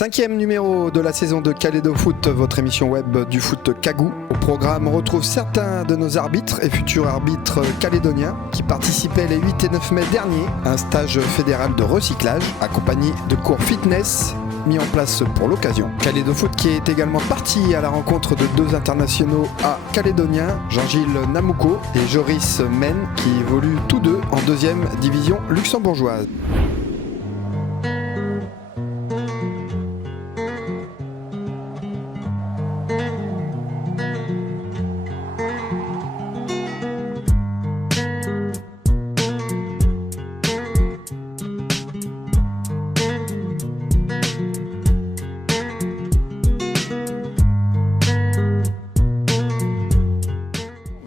5e numéro de la saison de Calédo Foot, votre émission web du foot Kagou. Au programme, on retrouve certains de nos arbitres et futurs arbitres calédoniens qui participaient les 8 et 9 mai dernier à un stage fédéral de recyclage accompagné de cours fitness mis en place pour l'occasion. Calédo Foot qui est également parti à la rencontre de deux internationaux à calédoniens, Jean-Gilles Namouko et Joris Men, qui évoluent tous deux en 2e division luxembourgeoise.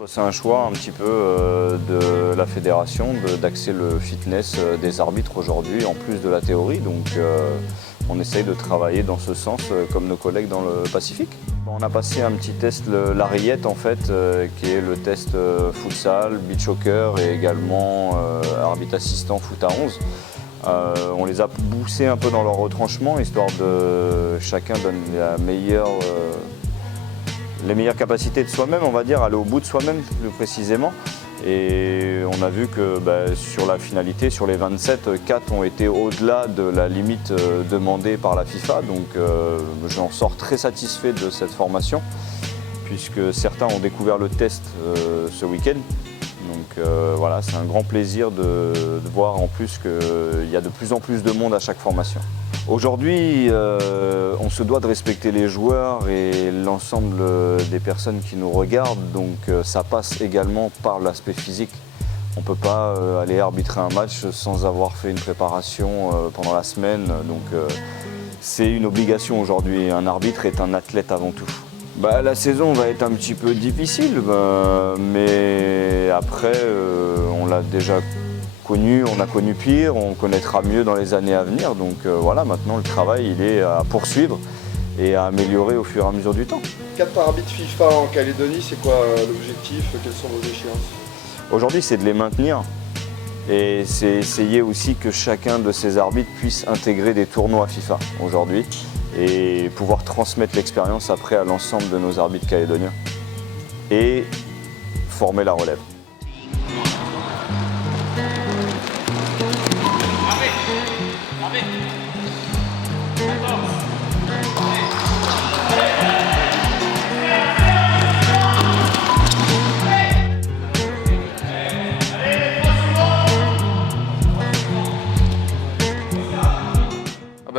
C'est un choix un petit peu de la fédération d'axer le fitness des arbitres aujourd'hui en plus de la théorie. Donc on essaye de travailler dans ce sens comme nos collègues dans le Pacifique. On a passé un petit test, la rayette en fait, qui est le test futsal, beach soccer et également arbitre assistant foot à 11. On les a poussés un peu dans leur retranchement histoire de chacun donne les meilleures capacités de soi-même, on va dire, aller au bout de soi-même plus précisément. Et on a vu que sur la finalité, sur les 27, 4 ont été au-delà de la limite demandée par la FIFA. Donc j'en sors très satisfait de cette formation, puisque certains ont découvert le test ce week-end. Donc voilà, c'est un grand plaisir de voir en plus qu'il y a de plus en plus de monde à chaque formation. Aujourd'hui, on se doit de respecter les joueurs et l'ensemble des personnes qui nous regardent, donc ça passe également par l'aspect physique. On ne peut pas aller arbitrer un match sans avoir fait une préparation pendant la semaine, donc c'est une obligation aujourd'hui. Un arbitre est un athlète avant tout. La saison va être un petit peu difficile, mais après, on l'a déjà connu, on a connu pire, on connaîtra mieux dans les années à venir. Donc voilà, maintenant le travail il est à poursuivre et à améliorer au fur et à mesure du temps. 4 arbitres FIFA en Calédonie, c'est quoi l'objectif? Quelles sont vos échéances? Aujourd'hui, c'est de les maintenir et c'est essayer aussi que chacun de ces arbitres puisse intégrer des tournois FIFA aujourd'hui et pouvoir transmettre l'expérience après à l'ensemble de nos arbitres calédoniens et former la relève.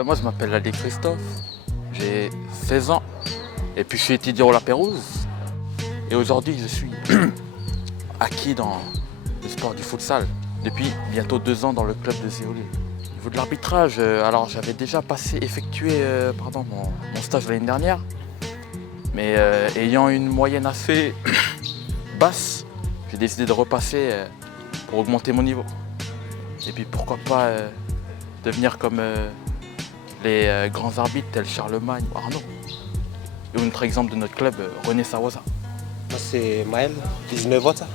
Moi je m'appelle Ali Christophe, j'ai 16 ans et puis je suis étudiant à la Pérouse. Et aujourd'hui je suis acquis dans le sport du futsal depuis bientôt 2 ans dans le club de Zéolé. Au niveau de l'arbitrage, alors j'avais déjà effectué mon stage l'année dernière, mais ayant une moyenne assez basse, j'ai décidé de repasser pour augmenter mon niveau. Et puis pourquoi pas devenir comme les grands arbitres tels Charlemagne ou Arnaud. Et un autre exemple de notre club, René Sawaza. Moi c'est Maël, 19 ans ça.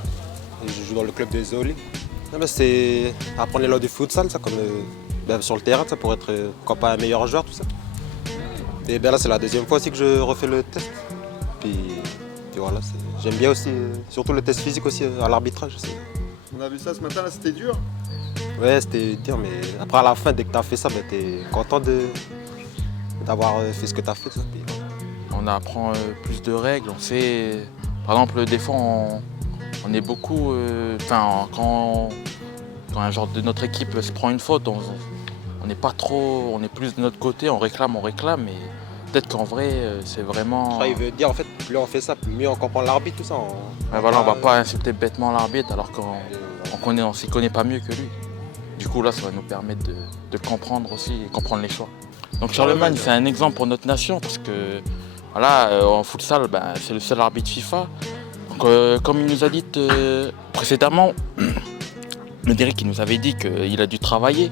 Je joue dans le club de Zéolé. C'est apprendre les lois du futsal, ça, comme sur le terrain, ça, pour être pourquoi pas un meilleur joueur, tout ça. Et là c'est la 2e fois aussi que je refais le test. Puis voilà, j'aime bien aussi, surtout le test physique aussi à l'arbitrage. On a vu ça ce matin, là c'était dur. Ouais, c'était dur, mais après à la fin, dès que tu as fait ça, tu es content d'avoir fait ce que tu as fait. Ça. On apprend plus de règles, on sait, par exemple, des fois on est beaucoup, quand un genre de notre équipe se prend une faute, on n'est pas trop, on est plus de notre côté, on réclame, mais peut-être qu'en vrai, c'est vraiment... Ça, il veut dire, en fait, plus on fait ça, plus mieux on comprend l'arbitre, tout ça. On va pas insulter bêtement l'arbitre alors qu'on s'y connaît pas mieux que lui. Du coup, là, ça va nous permettre de comprendre aussi et comprendre les choix. Donc Charlemagne, c'est un exemple pour notre nation parce que, voilà, en futsal, c'est le seul arbitre FIFA. Donc, comme il nous a dit précédemment, le Derrick, il nous avait dit qu'il a dû travailler.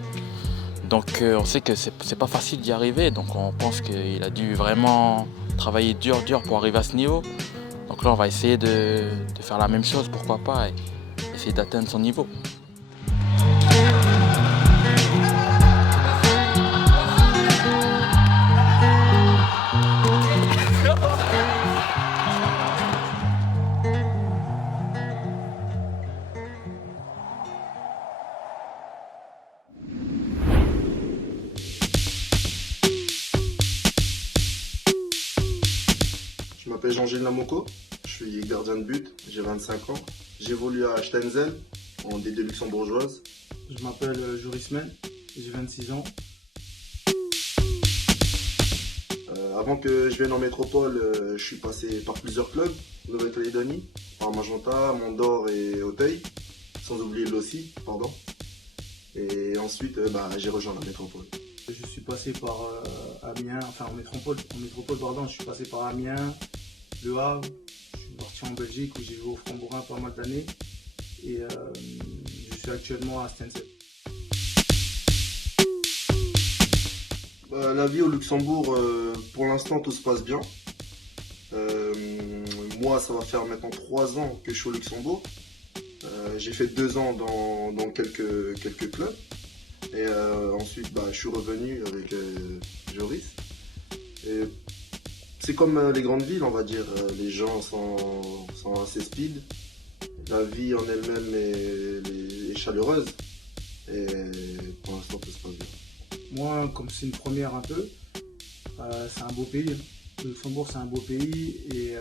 Donc, on sait que c'est pas facile d'y arriver. Donc, on pense qu'il a dû vraiment travailler dur pour arriver à ce niveau. Donc là, on va essayer de faire la même chose, pourquoi pas, et essayer d'atteindre son niveau. m'appelle Jean-Gilles Lamoko, je suis gardien de but, j'ai 25 ans. J'évolue à Steinzel, en D2 luxembourgeoise. Je m'appelle Joris Men, j'ai 26 ans. Avant que je vienne en métropole, je suis passé par plusieurs clubs, Nouvelle-Calédonie, par Magenta, Mont-d'Or et Auteuil, sans oublier l'Ossi, pardon. Et ensuite, j'ai rejoint la métropole. Je suis passé par Amiens, enfin en métropole, pardon, je suis passé par Amiens, Le Havre, je suis parti en Belgique où j'ai joué au Frambourg pas mal d'années et je suis actuellement à Steinzel. La vie au Luxembourg, pour l'instant tout se passe bien. Moi ça va faire maintenant 3 ans que je suis au Luxembourg. J'ai fait 2 ans dans quelques clubs. Et ensuite je suis revenu avec Joris. Et c'est comme les grandes villes on va dire, les gens sont assez speed. La vie en elle-même est chaleureuse. Et pour l'instant tout se passe bien. Moi, comme c'est une première un peu, c'est un beau pays. Le Luxembourg, c'est un beau pays et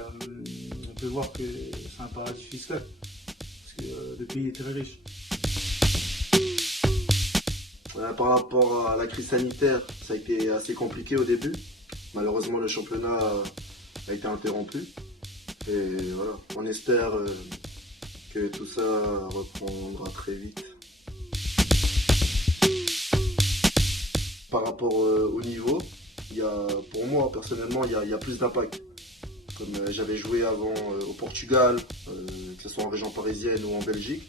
on peut voir que c'est un paradis fiscal. Parce que le pays est très riche. Par rapport à la crise sanitaire, ça a été assez compliqué au début. Malheureusement, le championnat a été interrompu. Et voilà, on espère que tout ça reprendra très vite. Par rapport au niveau, pour moi personnellement, il y a plus d'impact. Comme j'avais joué avant au Portugal, que ce soit en région parisienne ou en Belgique,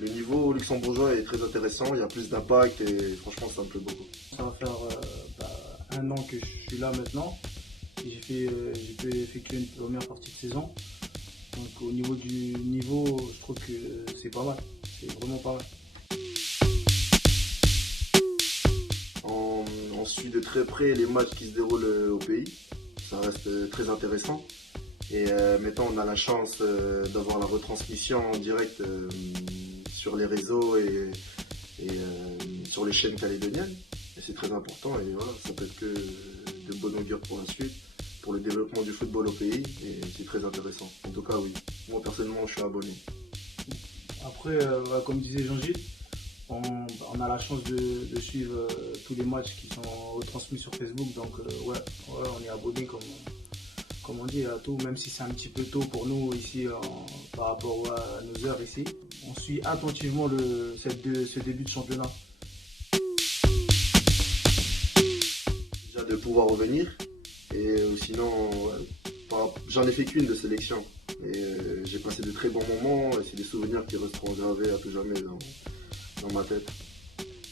le niveau luxembourgeois est très intéressant, il y a plus d'impact et franchement ça me plaît beaucoup. Ça va faire 1 an que je suis là maintenant. J'ai pu effectuer une première partie de saison. Donc au niveau du niveau, je trouve que c'est pas mal. C'est vraiment pas mal. On suit de très près les matchs qui se déroulent au pays. Ça reste très intéressant. Et maintenant, on a la chance d'avoir la retransmission en direct sur les réseaux et sur les chaînes calédoniennes. Et c'est très important. Et voilà, ça peut être que de bon augure pour la suite, pour le développement du football au pays. Et c'est très intéressant. En tout cas, oui. Moi, personnellement, je suis abonné. Après, comme disait Jean-Gilles, on a la chance de suivre tous les matchs qui sont retransmis sur Facebook, donc on est abonné comme on dit à tout, même si c'est un petit peu tôt pour nous ici par rapport à nos heures ici. On suit attentivement ce début de championnat. Déjà de pouvoir revenir, et sinon j'en ai fait qu'une de sélection. Et j'ai passé de très bons moments, et c'est des souvenirs qui resteront gravés à tout jamais dans ma tête.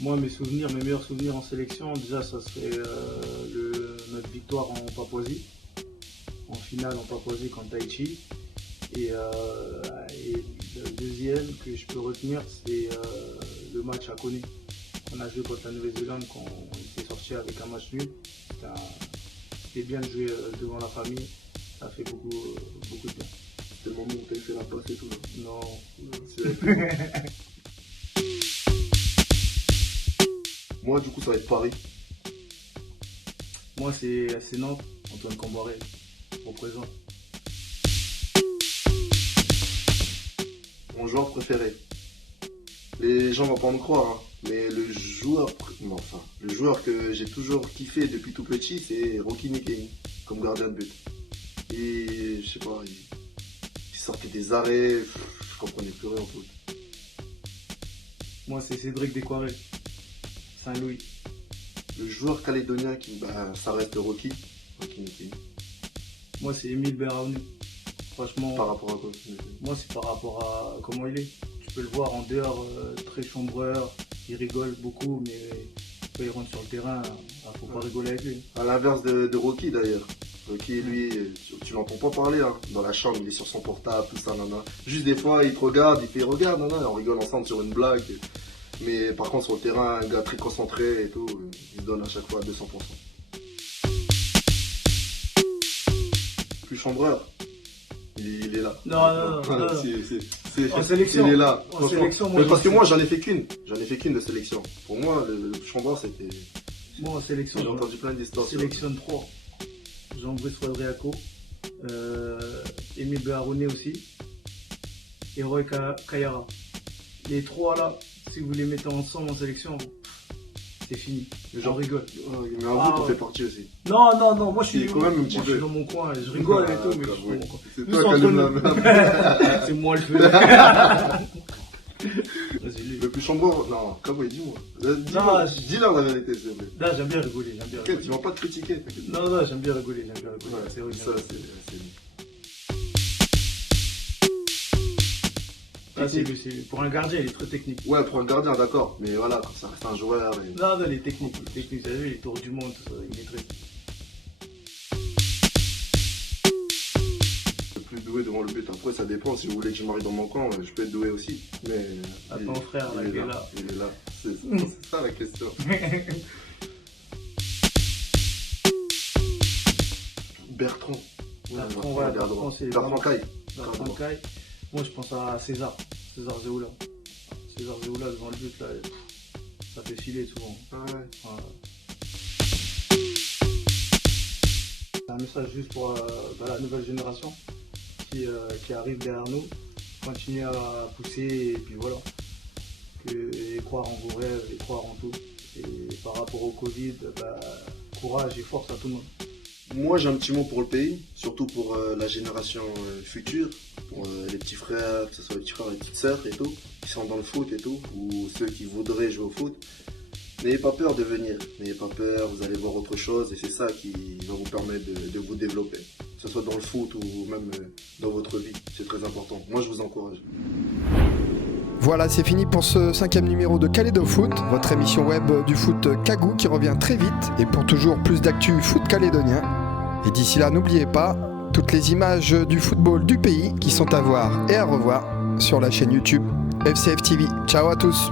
Moi, mes meilleurs souvenirs en sélection, déjà, ça serait notre victoire en Papouasie, en finale en Papouasie contre Tahiti. Et le deuxième que je peux retenir, c'est le match à Koné. On a joué contre la Nouvelle-Zélande quand on était sorti avec un match nul. C'était bien de jouer devant la famille, ça fait beaucoup de bien. C'est le moment où tu as fait la passe et tout là. Non. Moi, du coup, ça va être Paris. Moi, c'est Nantes, Antoine Camboré, représente. Mon joueur préféré. Les gens vont pas me croire, hein, mais le joueur que j'ai toujours kiffé depuis tout petit, c'est Rocky Nikei, comme gardien de but. Et je sais pas, il sortait des arrêts, je comprenais plus rien en foot. Moi, c'est Cédric Descoiré, Saint-Louis. Le joueur calédonien ça reste Rocky Nikei. Moi, c'est Émile Berraouni. Franchement, Par rapport à quoi? moi, c'est par rapport à comment il est. Tu peux le voir en dehors, très chambreur, il rigole beaucoup, mais quand il rentre sur le terrain, faut pas rigoler avec lui. À l'inverse de Rocky d'ailleurs. Rocky, lui, tu l'entends pas parler, hein. Dans la chambre, il est sur son portable, tout ça, nana. Juste des fois, il te regarde, il fait regarde, nana, et on rigole ensemble sur une blague. Mais par contre, sur le terrain, un gars très concentré et tout, il se donne à chaque fois à 200%. Plus chambreur, il est là. Non. En sélection. Il est là. En sélection, moi, mais parce que moi, j'en ai fait qu'une de sélection. Pour moi, le chambreur, c'était... Moi, en sélection, J'ai entendu plein d'histoires. sélectionne 3. Jean-Brice Fadriaco, Emile Beharoné aussi, et Roy Kayara. Les trois là, si vous les mettez ensemble en sélection, c'est fini. J'en rigole. Mais en vous, tu fais partie aussi. Non, moi je suis quand même un petit moi, je peu. suis dans mon coin, je rigole et tout, mais je suis dans mon coin. C'est Plus toi qui as entre le nous. même. C'est moi le feu. Vas-y, lui. Le plus chambon, non, comment dis-moi. Non, Dis-leur la vérité, s'il te plaît. Là, j'aime bien rigoler, Ok, tu vas pas te critiquer. t'inquiète. Non, j'aime bien rigoler, Ouais, c'est vrai. ça, c'est. Ah, pour un gardien, il est très technique. Ouais, pour un gardien, d'accord. Mais voilà, quand ça reste un joueur. Non, il est technique. Vous avez vu, les tours du monde, tout ça, il est très. Le plus doué devant le but. Après, ça dépend. Si vous voulez que je m'arrive dans mon camp, je peux être doué aussi. Mais. Attends, frère, là, il est là. là. Il est là. C'est ça la question. Bertrand. Bertrand, c'est Bertrand Caille. Bertrand Caille. Moi, je pense à César Zeoula. César Zeoula devant le but, là, ça fait filer souvent. Ah ouais. Ouais. C'est un message juste pour la nouvelle génération qui arrive derrière nous. Continuer à pousser et puis voilà. Et croire en vos rêves et croire en tout. Et par rapport au Covid, courage et force à tout le monde. Moi, j'ai un petit mot pour le pays, surtout pour la génération future, pour les petits frères, que ce soit les petits frères et les petites sœurs et tout, qui sont dans le foot et tout, ou ceux qui voudraient jouer au foot. N'ayez pas peur de venir, n'ayez pas peur, vous allez voir autre chose et c'est ça qui va vous permettre de vous développer, que ce soit dans le foot ou même dans votre vie, c'est très important. Moi, je vous encourage. Voilà, c'est fini pour ce 5e numéro de Calédo Foot, votre émission web du foot Kagou qui revient très vite et pour toujours plus d'actu foot calédonien. Et d'ici là, n'oubliez pas toutes les images du football du pays qui sont à voir et à revoir sur la chaîne YouTube FCF TV. Ciao à tous!